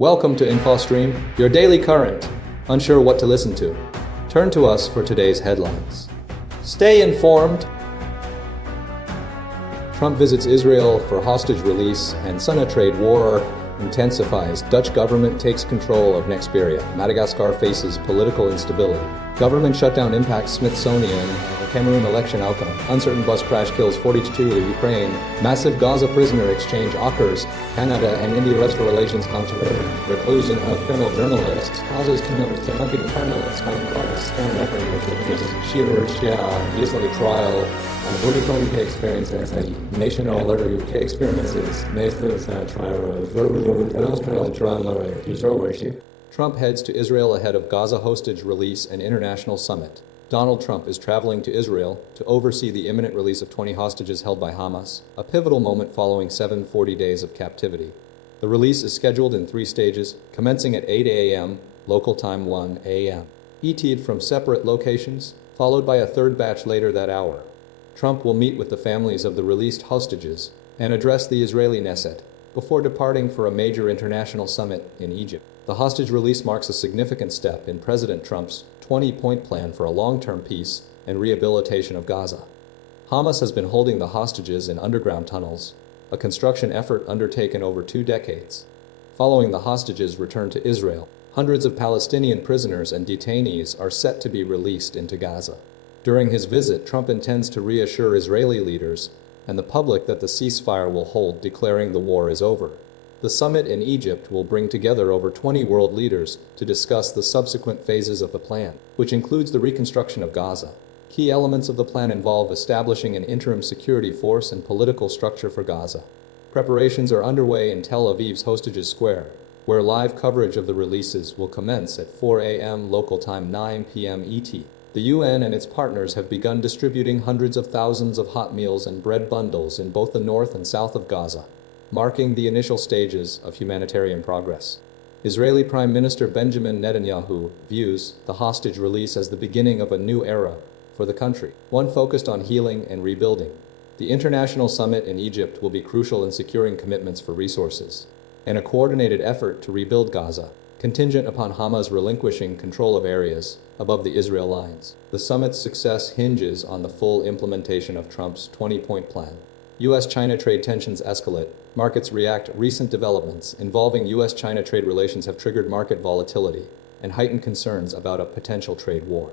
Welcome to InfoStream, your daily current. Unsure what to listen to? Turn to us for today's headlines. Stay informed. Trump visits Israel for hostage release and Sunni trade war intensifies. Dutch government takes control of Nexperia. Madagascar faces political instability. Government shutdown impacts Smithsonian. Cameroon election outcome. Uncertain bus crash kills 42 in Ukraine. Massive Gaza prisoner exchange occurs. Canada and India restore relations controversy. Reclusion of criminal journalists. Causes kidnapped to hunting journalists. Carmakers. Scam record. Dieselgate trial. Vodafone UK experiences. National alert UK experiences. Trump heads to Israel ahead of Gaza hostage release and international summit. Donald Trump is traveling to Israel to oversee the imminent release of 20 hostages held by Hamas, a pivotal moment following 740 days of captivity. The release is scheduled in 3 stages, commencing at 8 a.m., local time 1 a.m. ET'd from separate locations, followed by a third batch later that hour. Trump will meet with the families of the released hostages and address the Israeli Knesset before departing for a major international summit in Egypt. The hostage release marks a significant step in President Trump's 20-point plan for a long-term peace and rehabilitation of Gaza. Hamas has been holding the hostages in underground tunnels, a construction effort undertaken over 2 decades. Following the hostages' return to Israel, hundreds of Palestinian prisoners and detainees are set to be released into Gaza. During his visit, Trump intends to reassure Israeli leaders and the public that the ceasefire will hold, declaring the war is over. The summit in Egypt will bring together over 20 world leaders to discuss the subsequent phases of the plan, which includes the reconstruction of Gaza. Key elements of the plan involve establishing an interim security force and political structure for Gaza. Preparations are underway in Tel Aviv's Hostages Square, where live coverage of the releases will commence at 4 a.m. local time 9 p.m. ET. The UN and its partners have begun distributing hundreds of thousands of hot meals and bread bundles in both the north and south of Gaza, marking the initial stages of humanitarian progress. Israeli Prime Minister Benjamin Netanyahu views the hostage release as the beginning of a new era for the country, one focused on healing and rebuilding. The international summit in Egypt will be crucial in securing commitments for resources and a coordinated effort to rebuild Gaza, contingent upon Hamas relinquishing control of areas above the Israel lines. The summit's success hinges on the full implementation of Trump's 20-point plan. U.S.-China trade tensions escalate. Markets react. Recent developments involving U.S.-China trade relations have triggered market volatility and heightened concerns about a potential trade war.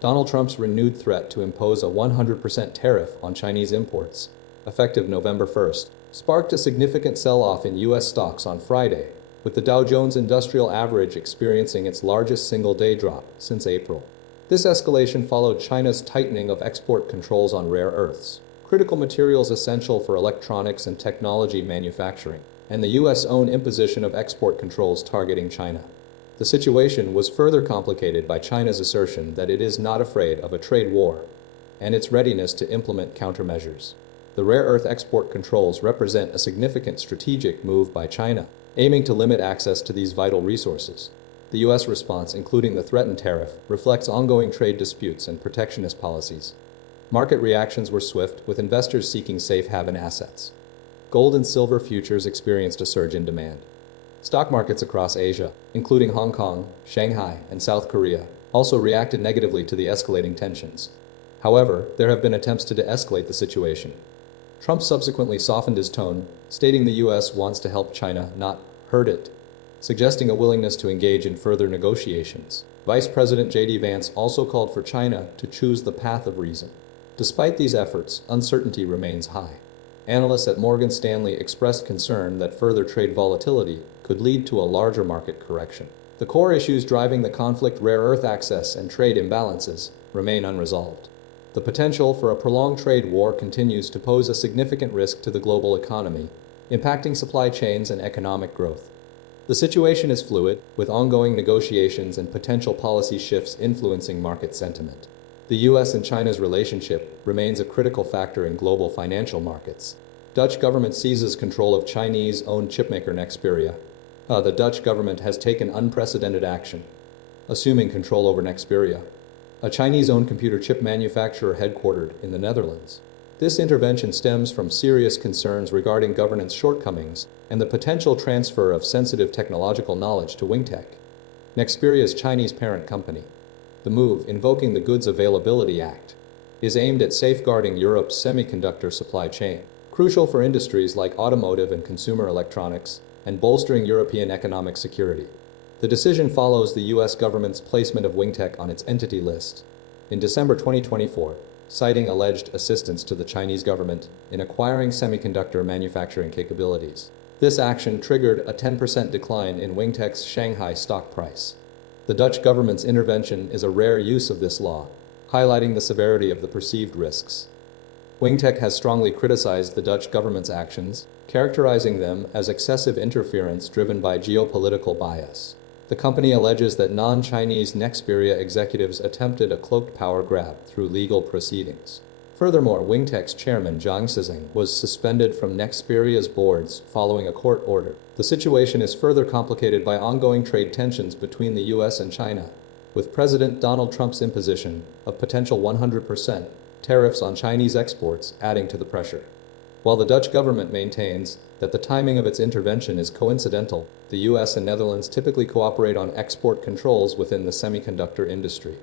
Donald Trump's renewed threat to impose a 100% tariff on Chinese imports, effective November 1st, sparked a significant sell-off in U.S. stocks on Friday, with the Dow Jones Industrial Average experiencing its largest single-day drop since April. This escalation followed China's tightening of export controls on rare earths, critical materials essential for electronics and technology manufacturing, and the U.S. own imposition of export controls targeting China. The situation was further complicated by China's assertion that it is not afraid of a trade war and its readiness to implement countermeasures. The rare earth export controls represent a significant strategic move by China, aiming to limit access to these vital resources. The U.S. response, including the threatened tariff, reflects ongoing trade disputes and protectionist policies. Market reactions were swift, with investors seeking safe haven assets. Gold and silver futures experienced a surge in demand. Stock markets across Asia, including Hong Kong, Shanghai, and South Korea, also reacted negatively to the escalating tensions. However, there have been attempts to de-escalate the situation. Trump subsequently softened his tone, stating the U.S. wants to help China, not hurt it, suggesting a willingness to engage in further negotiations. Vice President J.D. Vance also called for China to choose the path of reason. Despite these efforts, uncertainty remains high. Analysts at Morgan Stanley expressed concern that further trade volatility could lead to a larger market correction. The core issues driving the conflict, rare earth access and trade imbalances, remain unresolved. The potential for a prolonged trade war continues to pose a significant risk to the global economy, impacting supply chains and economic growth. The situation is fluid, with ongoing negotiations and potential policy shifts influencing market sentiment. The U.S. and China's relationship remains a critical factor in global financial markets. Dutch government seizes control of Chinese-owned chipmaker Nexperia. The Dutch government has taken unprecedented action, assuming control over Nexperia, a Chinese-owned computer chip manufacturer headquartered in the Netherlands. This intervention stems from serious concerns regarding governance shortcomings and the potential transfer of sensitive technological knowledge to Wingtech, Nexperia's Chinese parent company. The move, invoking the Goods Availability Act, is aimed at safeguarding Europe's semiconductor supply chain, crucial for industries like automotive and consumer electronics, and bolstering European economic security. The decision follows the U.S. government's placement of Wingtech on its entity list in December 2024, citing alleged assistance to the Chinese government in acquiring semiconductor manufacturing capabilities. This action triggered a 10% decline in Wingtech's Shanghai stock price. The Dutch government's intervention is a rare use of this law, highlighting the severity of the perceived risks. Wingtech has strongly criticized the Dutch government's actions, characterizing them as excessive interference driven by geopolitical bias. The company alleges that non-Chinese Nexperia executives attempted a cloaked power grab through legal proceedings. Furthermore, Wingtech's chairman Zhang Zizeng was suspended from Nexperia's boards following a court order. The situation is further complicated by ongoing trade tensions between the US and China, with President Donald Trump's imposition of potential 100% tariffs on Chinese exports adding to the pressure. While the Dutch government maintains that the timing of its intervention is coincidental, the US and Netherlands typically cooperate on export controls within the semiconductor industry.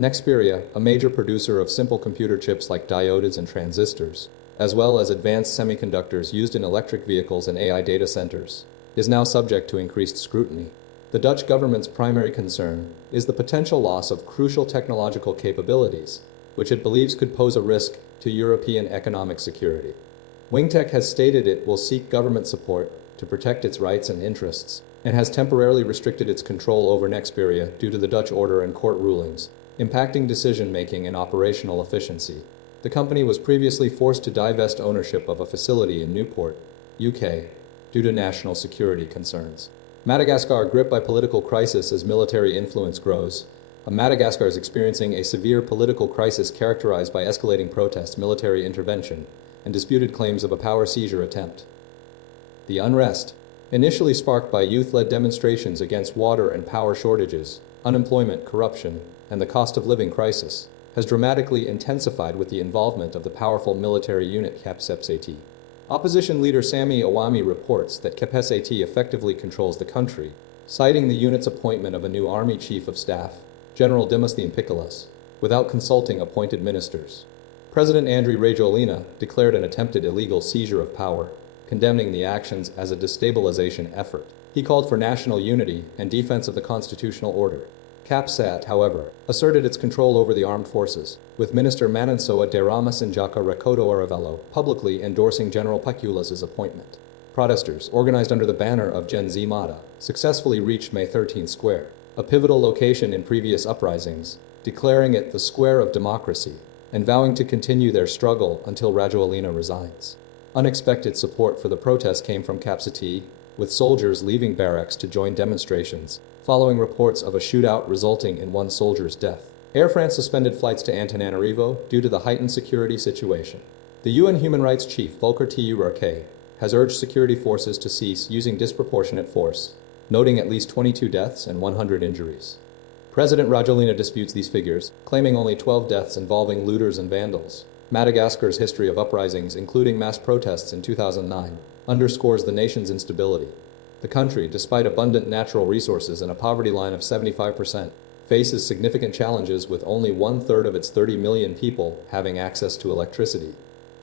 Nexperia, a major producer of simple computer chips like diodes and transistors, as well as advanced semiconductors used in electric vehicles and AI data centers, is now subject to increased scrutiny. The Dutch government's primary concern is the potential loss of crucial technological capabilities, which it believes could pose a risk to European economic security. Wingtech has stated it will seek government support to protect its rights and interests, and has temporarily restricted its control over Nexperia due to the Dutch order and court rulings, impacting decision-making and operational efficiency. The company was previously forced to divest ownership of a facility in Newport, UK, due to national security concerns. Madagascar gripped by political crisis as military influence grows. Madagascar is experiencing a severe political crisis characterized by escalating protests, military intervention, and disputed claims of a power seizure attempt. The unrest, initially sparked by youth-led demonstrations against water and power shortages, unemployment, corruption, and the cost of living crisis, has dramatically intensified with the involvement of the powerful military unit Capsepsat. Opposition leader Sami Awami reports that Capsat effectively controls the country, citing the unit's appointment of a new army chief of staff, General Demosthene Picolas, without consulting appointed ministers. President Andry Rajoelina declared an attempted illegal seizure of power, condemning the actions as a destabilization effort. He called for national unity and defense of the constitutional order. Capsat, however, asserted its control over the armed forces, with Minister Manansoa Derama Sinjaka Rakoto Aravello publicly endorsing General Picolas's appointment. Protesters, organized under the banner of Gen Z Mada, successfully reached May 13 Square, a pivotal location in previous uprisings, declaring it the square of democracy, and vowing to continue their struggle until Rajoelina resigns. Unexpected support for the protest came from Capsat, with soldiers leaving barracks to join demonstrations, following reports of a shootout resulting in one soldier's death. Air France suspended flights to Antananarivo due to the heightened security situation. The UN Human Rights Chief Volker Turk has urged security forces to cease using disproportionate force, noting at least 22 deaths and 100 injuries. President Rajoelina disputes these figures, claiming only 12 deaths involving looters and vandals. Madagascar's history of uprisings, including mass protests in 2009, underscores the nation's instability. The country, despite abundant natural resources and a poverty line of 75%, faces significant challenges with only one-third of its 30 million people having access to electricity.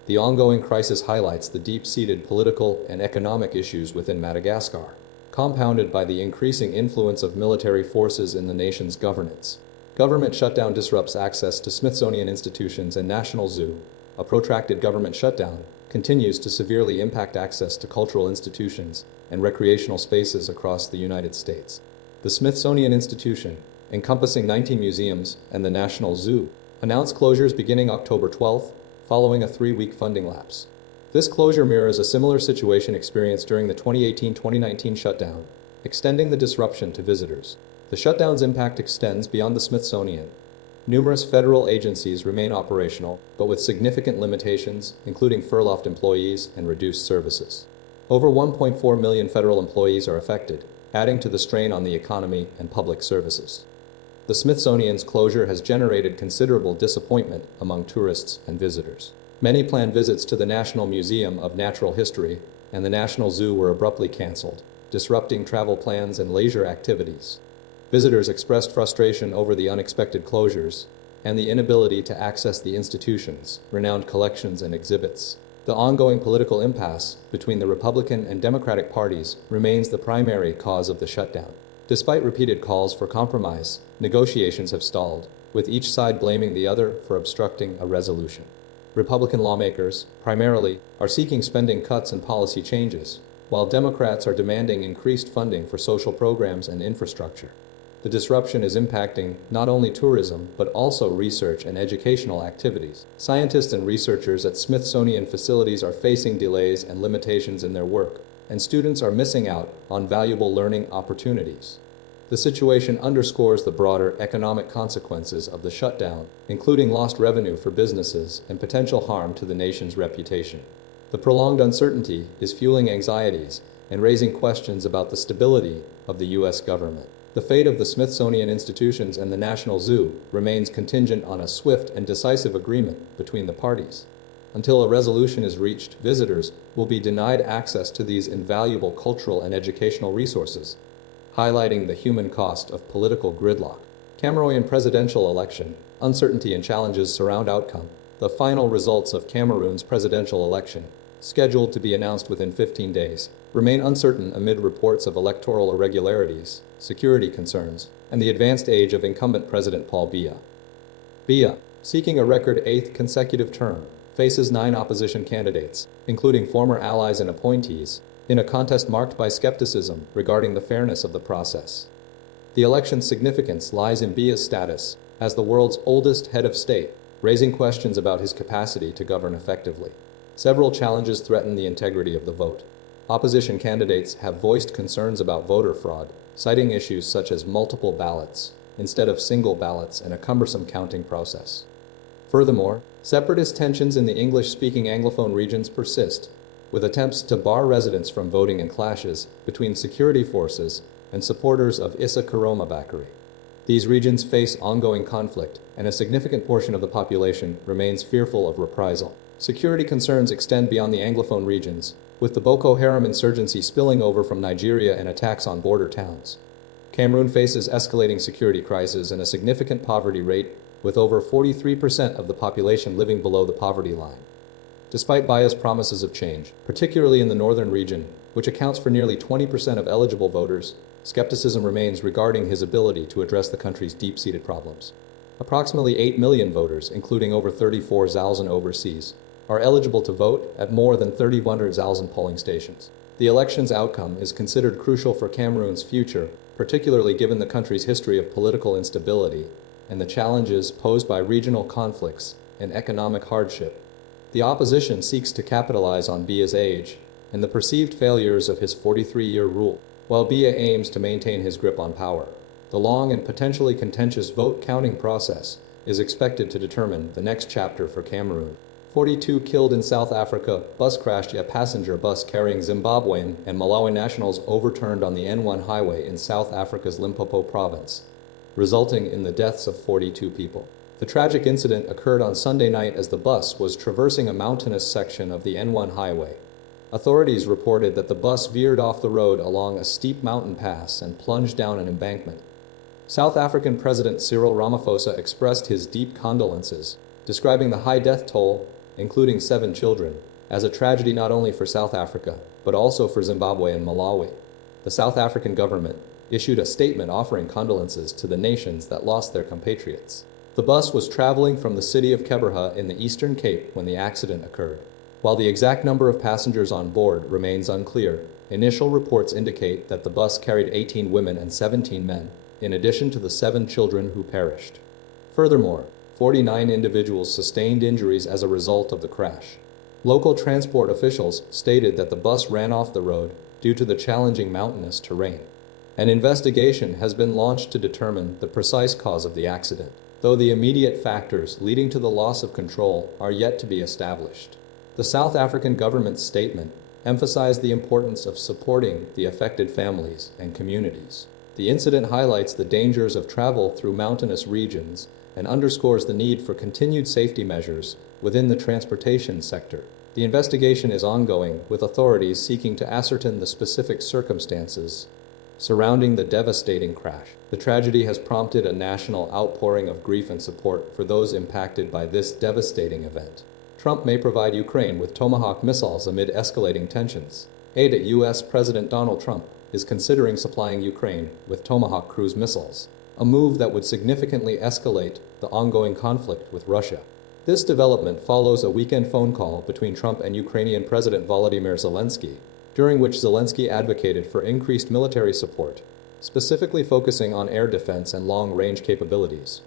The ongoing crisis highlights the deep-seated political and economic issues within Madagascar, compounded by the increasing influence of military forces in the nation's governance. Government shutdown disrupts access to Smithsonian institutions and National Zoo. A protracted government shutdown continues to severely impact access to cultural institutions and recreational spaces across the United States. The Smithsonian Institution, encompassing 19 museums, and the National Zoo, announced closures beginning October 12th, following a 3-week funding lapse. This closure mirrors a similar situation experienced during the 2018-2019 shutdown, extending the disruption to visitors. The shutdown's impact extends beyond the Smithsonian. Numerous federal agencies remain operational, but with significant limitations, including furloughed employees and reduced services. Over 1.4 million federal employees are affected, adding to the strain on the economy and public services. The Smithsonian's closure has generated considerable disappointment among tourists and visitors. Many planned visits to the National Museum of Natural History and the National Zoo were abruptly canceled, disrupting travel plans and leisure activities. Visitors expressed frustration over the unexpected closures and the inability to access the institution's renowned collections and exhibits. The ongoing political impasse between the Republican and Democratic parties remains the primary cause of the shutdown. Despite repeated calls for compromise, negotiations have stalled, with each side blaming the other for obstructing a resolution. Republican lawmakers, primarily, are seeking spending cuts and policy changes, while Democrats are demanding increased funding for social programs and infrastructure. The disruption is impacting not only tourism, but also research and educational activities. Scientists and researchers at Smithsonian facilities are facing delays and limitations in their work, and students are missing out on valuable learning opportunities. The situation underscores the broader economic consequences of the shutdown, including lost revenue for businesses and potential harm to the nation's reputation. The prolonged uncertainty is fueling anxieties and raising questions about the stability of the U.S. government. The fate of the Smithsonian institutions and the National Zoo remains contingent on a swift and decisive agreement between the parties. Until a resolution is reached, visitors will be denied access to these invaluable cultural and educational resources, highlighting the human cost of political gridlock. Cameroian presidential election, uncertainty and challenges surround outcome. The final results of Cameroon's presidential election, scheduled to be announced within 15 days, remain uncertain amid reports of electoral irregularities, security concerns, and the advanced age of incumbent President Paul Biya. Biya, seeking a record 8th consecutive term, faces 9 opposition candidates, including former allies and appointees, in a contest marked by skepticism regarding the fairness of the process. The election's significance lies in Biya's status as the world's oldest head of state, raising questions about his capacity to govern effectively. Several challenges threaten the integrity of the vote. Opposition candidates have voiced concerns about voter fraud, citing issues such as multiple ballots instead of single ballots and a cumbersome counting process. Furthermore, separatist tensions in the English-speaking Anglophone regions persist, with attempts to bar residents from voting and clashes between security forces and supporters of Issa Karoma Bakary. These regions face ongoing conflict, and a significant portion of the population remains fearful of reprisal. Security concerns extend beyond the Anglophone regions, with the Boko Haram insurgency spilling over from Nigeria and attacks on border towns. Cameroon faces escalating security crises and a significant poverty rate, with over 43% of the population living below the poverty line. Despite Biya's promises of change, particularly in the northern region, which accounts for nearly 20% of eligible voters, skepticism remains regarding his ability to address the country's deep-seated problems. Approximately 8 million voters, including over 34,000 overseas, are eligible to vote at more than 3,100,000 polling stations. The election's outcome is considered crucial for Cameroon's future, particularly given the country's history of political instability and the challenges posed by regional conflicts and economic hardship. The opposition seeks to capitalize on Biya's age and the perceived failures of his 43-year rule, while Biya aims to maintain his grip on power. The long and potentially contentious vote counting process is expected to determine the next chapter for Cameroon. 42 killed in South Africa. Bus crashed. A passenger bus carrying Zimbabwean and Malawi nationals overturned on the N1 highway in South Africa's Limpopo province, resulting in the deaths of 42 people. The tragic incident occurred on Sunday night as the bus was traversing a mountainous section of the N1 highway. Authorities reported that the bus veered off the road along a steep mountain pass and plunged down an embankment. South African President Cyril Ramaphosa expressed his deep condolences, describing the high death toll, including 7 children, as a tragedy not only for South Africa, but also for Zimbabwe and Malawi. The South African government issued a statement offering condolences to the nations that lost their compatriots. The bus was traveling from the city of Keberha in the Eastern Cape when the accident occurred. While the exact number of passengers on board remains unclear, initial reports indicate that the bus carried 18 women and 17 men, in addition to the 7 children who perished. Furthermore, 49 individuals sustained injuries as a result of the crash. Local transport officials stated that the bus ran off the road due to the challenging mountainous terrain. An investigation has been launched to determine the precise cause of the accident, though the immediate factors leading to the loss of control are yet to be established. The South African government's statement emphasized the importance of supporting the affected families and communities. The incident highlights the dangers of travel through mountainous regions and underscores the need for continued safety measures within the transportation sector. The investigation is ongoing, with authorities seeking to ascertain the specific circumstances surrounding the devastating crash. The tragedy has prompted a national outpouring of grief and support for those impacted by this devastating event. Trump may provide Ukraine with Tomahawk missiles amid escalating tensions. Aide at U.S. President Donald Trump is considering supplying Ukraine with Tomahawk cruise missiles, a move that would significantly escalate the ongoing conflict with Russia. This development follows a weekend phone call between Trump and Ukrainian President Volodymyr Zelensky, during which Zelensky advocated for increased military support, specifically focusing on air defense and long-range capabilities.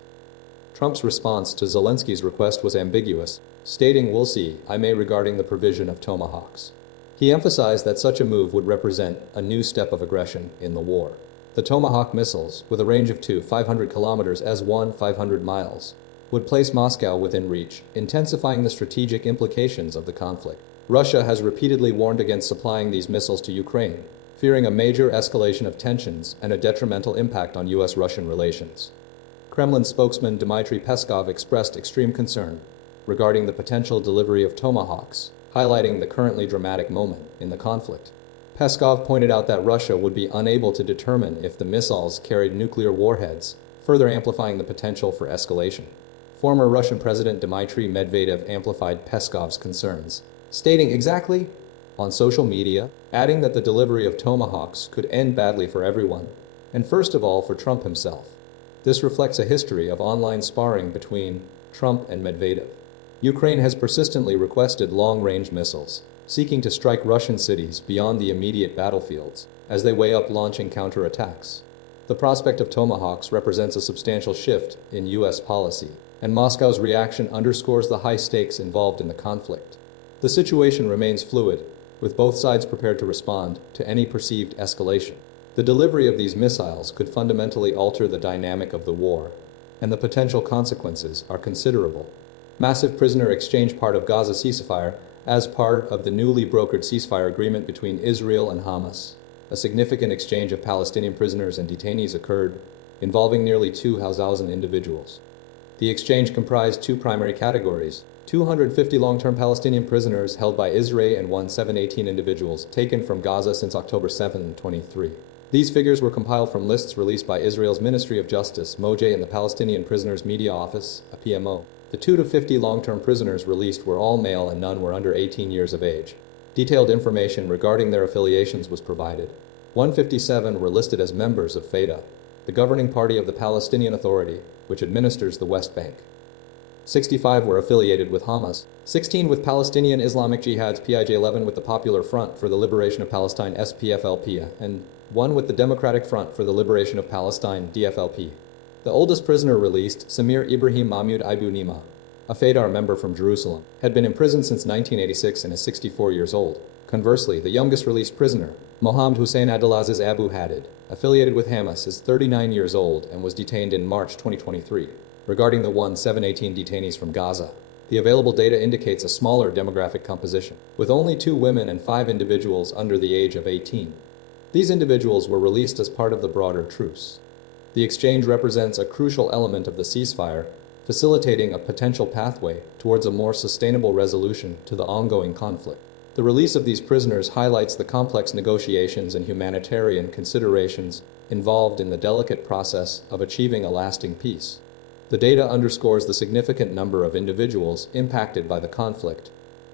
Trump's response to Zelensky's request was ambiguous, stating, "We'll see, I may," regarding the provision of Tomahawks. He emphasized that such a move would represent a new step of aggression in the war. The Tomahawk missiles, with a range of 500 kilometers S-1 500 miles, would place Moscow within reach, intensifying the strategic implications of the conflict. Russia has repeatedly warned against supplying these missiles to Ukraine, fearing a major escalation of tensions and a detrimental impact on U.S.-Russian relations. Kremlin spokesman Dmitry Peskov expressed extreme concern regarding the potential delivery of Tomahawks, highlighting the currently dramatic moment in the conflict. Peskov pointed out that Russia would be unable to determine if the missiles carried nuclear warheads, further amplifying the potential for escalation. Former Russian President Dmitry Medvedev amplified Peskov's concerns, stating exactly on social media, adding that the delivery of Tomahawks could end badly for everyone, and first of all for Trump himself. This reflects a history of online sparring between Trump and Medvedev. Ukraine has persistently requested long-range missiles, seeking to strike Russian cities beyond the immediate battlefields as they weigh up launching counterattacks. The prospect of Tomahawks represents a substantial shift in U.S. policy, and Moscow's reaction underscores the high stakes involved in the conflict. The situation remains fluid, with both sides prepared to respond to any perceived escalation. The delivery of these missiles could fundamentally alter the dynamic of the war, and the potential consequences are considerable. Massive prisoner exchange part of Gaza ceasefire as part of the newly brokered ceasefire agreement between Israel and Hamas. A significant exchange of Palestinian prisoners and detainees occurred, involving nearly 2,000 individuals. The exchange comprised two primary categories: 250 long-term Palestinian prisoners held by Israel and 718 individuals taken from Gaza since October 7, 2023. These figures were compiled from lists released by Israel's Ministry of Justice, MOJ, and the Palestinian Prisoners Media Office, a PMO. The 2 to 50 long-term prisoners released were all male and none were under 18 years of age. Detailed information regarding their affiliations was provided. 157 were listed as members of Fatah, the governing party of the Palestinian Authority, which administers the West Bank. 65 were affiliated with Hamas, 16 with Palestinian Islamic Jihad's PIJ, 11 with the Popular Front for the Liberation of Palestine SPFLP, and 1 with the Democratic Front for the Liberation of Palestine DFLP. The oldest prisoner released, Samir Ibrahim Mahmoud Ibu Nima, a Fedar member from Jerusalem, had been imprisoned since 1986 and is 64 years old. Conversely, the youngest released prisoner, Mohammed Hussein Abdelaziz Abu Hadid, affiliated with Hamas, is 39 years old and was detained in March 2023. Regarding the 718 detainees from Gaza, the available data indicates a smaller demographic composition, with only 2 women and 5 individuals under the age of 18. These individuals were released as part of the broader truce. The exchange represents a crucial element of the ceasefire, facilitating a potential pathway towards a more sustainable resolution to the ongoing conflict. The release of these prisoners highlights the complex negotiations and humanitarian considerations involved in the delicate process of achieving a lasting peace. The data underscores the significant number of individuals impacted by the conflict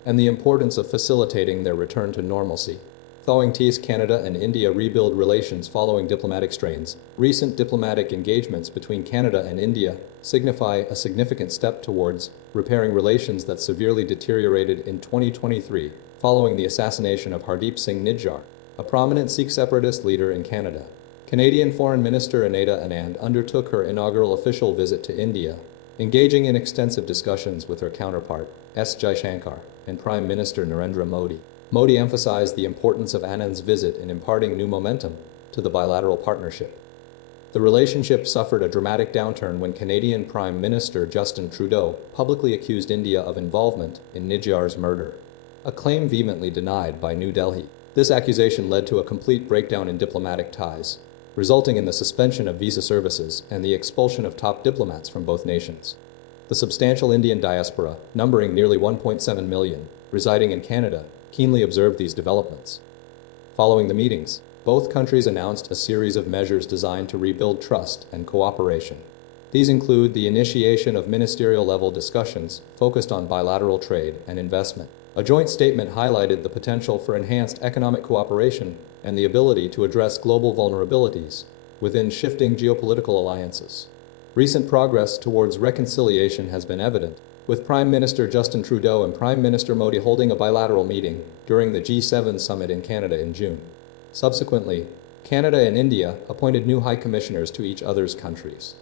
and the importance of facilitating their return to normalcy. Thawing Canada and India rebuild relations following diplomatic strains. Recent diplomatic engagements between Canada and India signify a significant step towards repairing relations that severely deteriorated in 2023 following the assassination of Hardeep Singh Nijjar, a prominent Sikh separatist leader in Canada. Canadian Foreign Minister Aneda Anand undertook her inaugural official visit to India, engaging in extensive discussions with her counterpart, S. Jaishankar, and Prime Minister Narendra Modi. Modi emphasized the importance of Anand's visit in imparting new momentum to the bilateral partnership. The relationship suffered a dramatic downturn when Canadian Prime Minister Justin Trudeau publicly accused India of involvement in Nijjar's murder, a claim vehemently denied by New Delhi. This accusation led to a complete breakdown in diplomatic ties, resulting in the suspension of visa services and the expulsion of top diplomats from both nations. The substantial Indian diaspora, numbering nearly 1.7 million, residing in Canada, keenly observed these developments. Following the meetings, both countries announced a series of measures designed to rebuild trust and cooperation. These include the initiation of ministerial-level discussions focused on bilateral trade and investment. A joint statement highlighted the potential for enhanced economic cooperation and the ability to address global vulnerabilities within shifting geopolitical alliances. Recent progress towards reconciliation has been evident, with Prime Minister Justin Trudeau and Prime Minister Modi holding a bilateral meeting during the G7 summit in Canada in June. Subsequently, Canada and India appointed new high commissioners to each other's countries.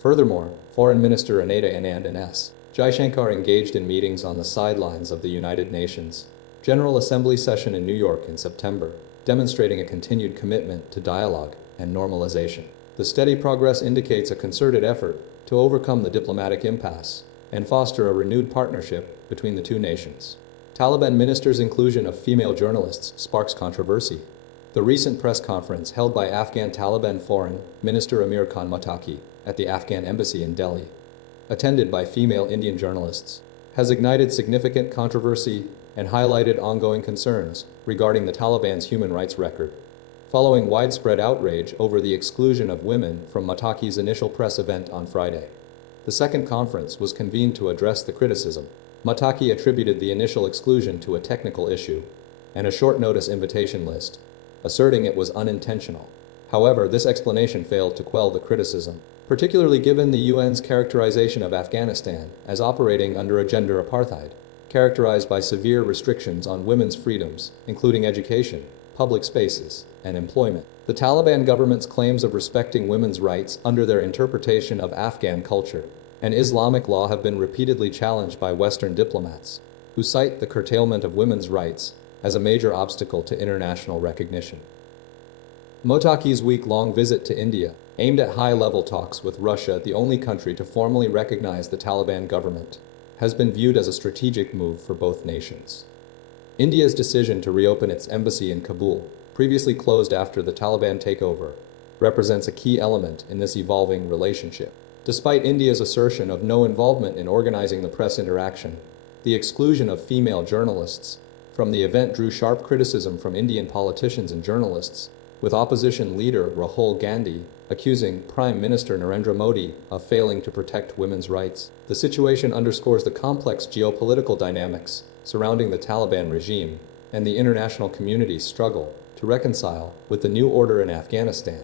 Furthermore, Foreign Minister Anita Anand and S. Jaishankar engaged in meetings on the sidelines of the United Nations General Assembly session in New York in September, demonstrating a continued commitment to dialogue and normalization. The steady progress indicates a concerted effort to overcome the diplomatic impasse and foster a renewed partnership between the two nations. Taliban ministers' inclusion of female journalists sparks controversy. The recent press conference held by Afghan Taliban Foreign Minister Amir Khan Muttaqi at the Afghan embassy in Delhi, attended by female Indian journalists, has ignited significant controversy and highlighted ongoing concerns regarding the Taliban's human rights record. Following widespread outrage over the exclusion of women from Muttaqi's initial press event on Friday, the second conference was convened to address the criticism. Muttaqi attributed the initial exclusion to a technical issue and a short-notice invitation list, asserting it was unintentional. However, this explanation failed to quell the criticism, particularly given the UN's characterization of Afghanistan as operating under a gender apartheid, characterized by severe restrictions on women's freedoms, including education, public spaces, and employment. The Taliban government's claims of respecting women's rights under their interpretation of Afghan culture and Islamic law have been repeatedly challenged by Western diplomats, who cite the curtailment of women's rights as a major obstacle to international recognition. Muttaqi's week-long visit to India, aimed at high-level talks with Russia, the only country to formally recognize the Taliban government, has been viewed as a strategic move for both nations. India's decision to reopen its embassy in Kabul, previously closed after the Taliban takeover, represents a key element in this evolving relationship. Despite India's assertion of no involvement in organizing the press interaction, the exclusion of female journalists from the event drew sharp criticism from Indian politicians and journalists, with opposition leader Rahul Gandhi accusing Prime Minister Narendra Modi of failing to protect women's rights. The situation underscores the complex geopolitical dynamics surrounding the Taliban regime and the international community's struggle to reconcile with the new order in Afghanistan,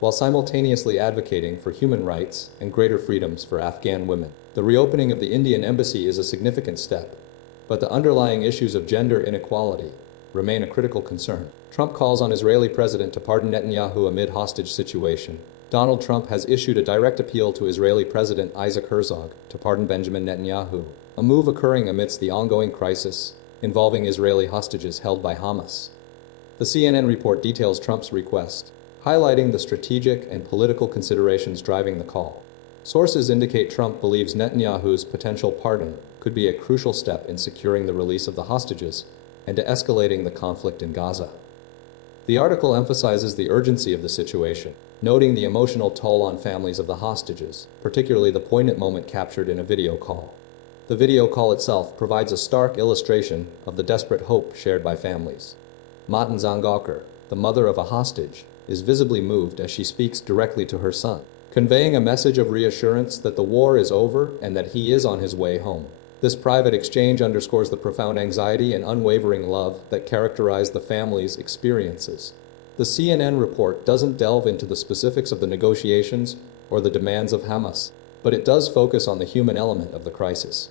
while simultaneously advocating for human rights and greater freedoms for Afghan women. The reopening of the Indian embassy is a significant step, but the underlying issues of gender inequality remain a critical concern. Trump calls on Israeli president to pardon Netanyahu amid hostage situation. Donald Trump has issued a direct appeal to Israeli President Isaac Herzog to pardon Benjamin Netanyahu, a move occurring amidst the ongoing crisis involving Israeli hostages held by Hamas. The CNN report details Trump's request, highlighting the strategic and political considerations driving the call. Sources indicate Trump believes Netanyahu's potential pardon could be a crucial step in securing the release of the hostages and to escalating the conflict in Gaza. The article emphasizes the urgency of the situation, noting the emotional toll on families of the hostages, particularly the poignant moment captured in a video call. The video call itself provides a stark illustration of the desperate hope shared by families. Matan Zangaukar, the mother of a hostage, is visibly moved as she speaks directly to her son, conveying a message of reassurance that the war is over and that he is on his way home. This private exchange underscores the profound anxiety and unwavering love that characterize the family's experiences. The CNN report doesn't delve into the specifics of the negotiations or the demands of Hamas, but it does focus on the human element of the crisis.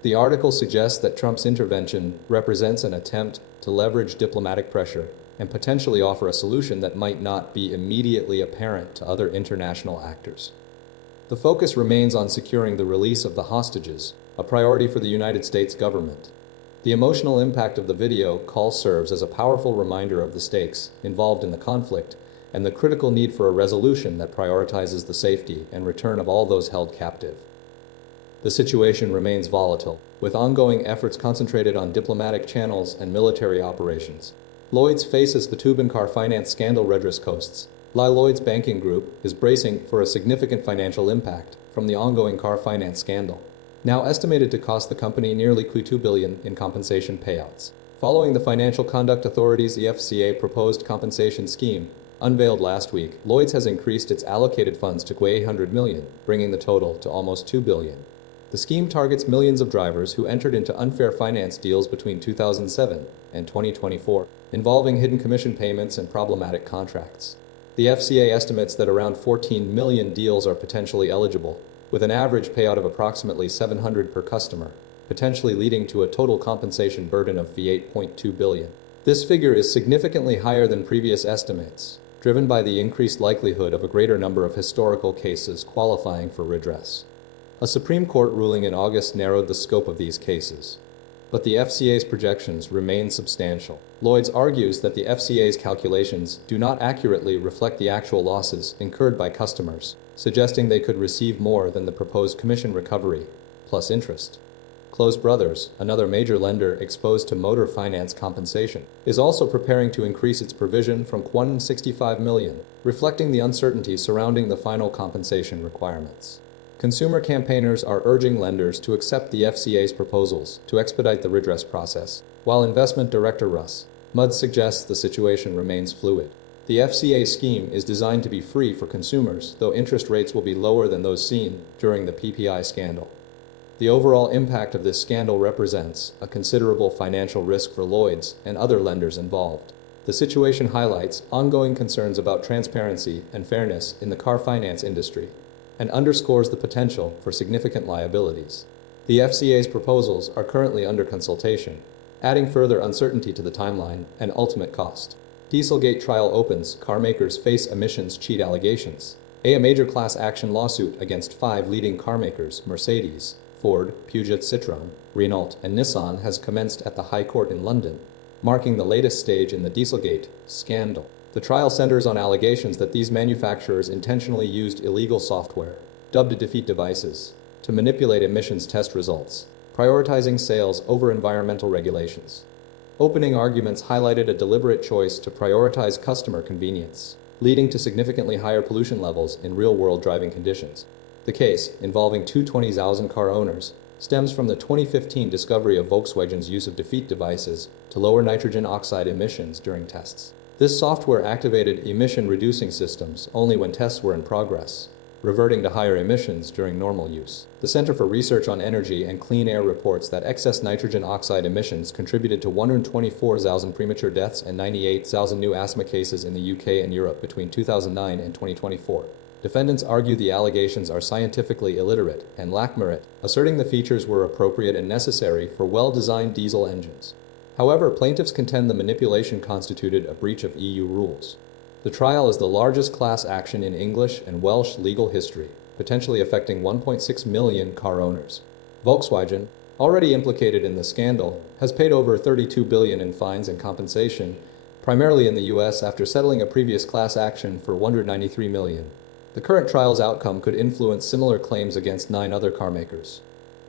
The article suggests that Trump's intervention represents an attempt to leverage diplomatic pressure and potentially offer a solution that might not be immediately apparent to other international actors. The focus remains on securing the release of the hostages, a priority for the United States government. The emotional impact of the video call serves as a powerful reminder of the stakes involved in the conflict and the critical need for a resolution that prioritizes the safety and return of all those held captive. The situation remains volatile, with ongoing efforts concentrated on diplomatic channels and military operations. Lloyds faces the Tubankar finance scandal. Redress costs Lloyds banking group is bracing for a significant financial impact from the ongoing car finance scandal, now estimated to cost the company nearly $2 billion in compensation payouts. Following the Financial Conduct Authority's FCA proposed compensation scheme, unveiled last week, Lloyds has increased its allocated funds to $800 million, bringing the total to almost $2 billion. The scheme targets millions of drivers who entered into unfair finance deals between 2007 and 2024, involving hidden commission payments and problematic contracts. The FCA estimates that around 14 million deals are potentially eligible, with an average payout of approximately $700 per customer, potentially leading to a total compensation burden of $8.2 billion. This figure is significantly higher than previous estimates, driven by the increased likelihood of a greater number of historical cases qualifying for redress. A Supreme Court ruling in August narrowed the scope of these cases, but the FCA's projections remain substantial. Lloyds argues that the FCA's calculations do not accurately reflect the actual losses incurred by customers, suggesting they could receive more than the proposed commission recovery, plus interest. Close Brothers, another major lender exposed to motor finance compensation, is also preparing to increase its provision from $165 million, reflecting the uncertainty surrounding the final compensation requirements. Consumer campaigners are urging lenders to accept the FCA's proposals to expedite the redress process, while Investment Director Russ Mudd suggests the situation remains fluid. The FCA scheme is designed to be free for consumers, though interest rates will be lower than those seen during the PPI scandal. The overall impact of this scandal represents a considerable financial risk for Lloyds and other lenders involved. The situation highlights ongoing concerns about transparency and fairness in the car finance industry, and underscores the potential for significant liabilities. The FCA's proposals are currently under consultation, adding further uncertainty to the timeline and ultimate cost. Dieselgate trial opens, carmakers face emissions cheat allegations. A major class action lawsuit against 5 leading carmakers, Mercedes, Ford, Peugeot Citroën, Renault, and Nissan, has commenced at the High Court in London, marking the latest stage in the Dieselgate scandal. The trial centers on allegations that these manufacturers intentionally used illegal software, dubbed defeat devices, to manipulate emissions test results, prioritizing sales over environmental regulations. Opening arguments highlighted a deliberate choice to prioritize customer convenience, leading to significantly higher pollution levels in real-world driving conditions. The case, involving 220,000 car owners, stems from the 2015 discovery of Volkswagen's use of defeat devices to lower nitrogen oxide emissions during tests. This software activated emission-reducing systems only when tests were in progress, reverting to higher emissions during normal use. The Center for Research on Energy and Clean Air reports that excess nitrogen oxide emissions contributed to 124,000 premature deaths and 98,000 new asthma cases in the UK and Europe between 2009 and 2024. Defendants argue the allegations are scientifically illiterate and lack merit, asserting the features were appropriate and necessary for well-designed diesel engines. However, plaintiffs contend the manipulation constituted a breach of EU rules. The trial is the largest class action in English and Welsh legal history, potentially affecting 1.6 million car owners. Volkswagen, already implicated in the scandal, has paid over $32 billion in fines and compensation, primarily in the US, after settling a previous class action for $193 million. The current trial's outcome could influence similar claims against 9 other carmakers.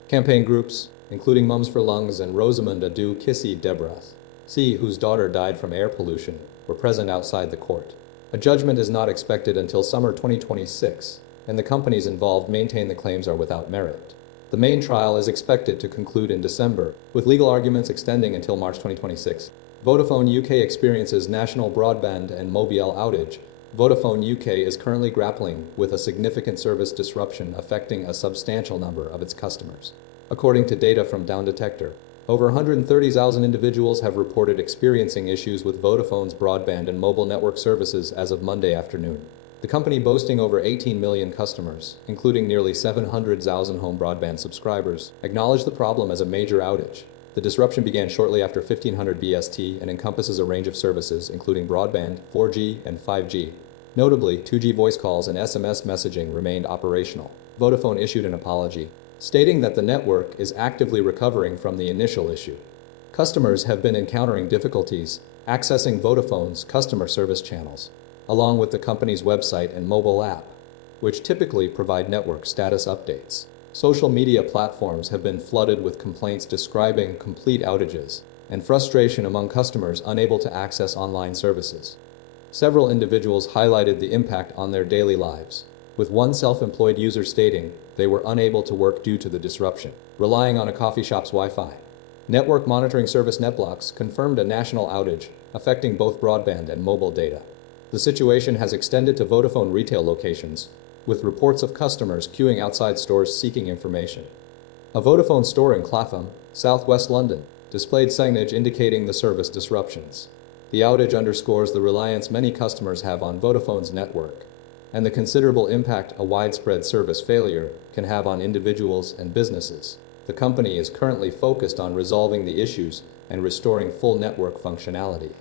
Campaign groups, including Mums for Lungs and Rosamund Adu Kissy Deborah C., whose daughter died from air pollution, were present outside the court. A judgment is not expected until summer 2026, and the companies involved maintain the claims are without merit. The main trial is expected to conclude in December, with legal arguments extending until March 2026. Vodafone UK experiences national broadband and mobile outage. Vodafone UK is currently grappling with a significant service disruption affecting a substantial number of its customers. According to data from Down Detector, over 130,000 individuals have reported experiencing issues with Vodafone's broadband and mobile network services as of Monday afternoon. The company, boasting over 18 million customers, including nearly 700,000 home broadband subscribers, acknowledged the problem as a major outage. The disruption began shortly after 1500 BST and encompasses a range of services, including broadband, 4G, and 5G. Notably, 2G voice calls and SMS messaging remained operational. Vodafone issued an apology, stating that the network is actively recovering from the initial issue. Customers have been encountering difficulties accessing Vodafone's customer service channels, along with the company's website and mobile app, which typically provide network status updates. Social media platforms have been flooded with complaints describing complete outages and frustration among customers unable to access online services. Several individuals highlighted the impact on their daily lives, with one self-employed user stating they were unable to work due to the disruption, relying on a coffee shop's Wi-Fi. Network monitoring service NetBlocks confirmed a national outage, affecting both broadband and mobile data. The situation has extended to Vodafone retail locations, with reports of customers queuing outside stores seeking information. A Vodafone store in Clapham, southwest London, displayed signage indicating the service disruptions. The outage underscores the reliance many customers have on Vodafone's network, and the considerable impact a widespread service failure can have on individuals and businesses. The company is currently focused on resolving the issues and restoring full network functionality.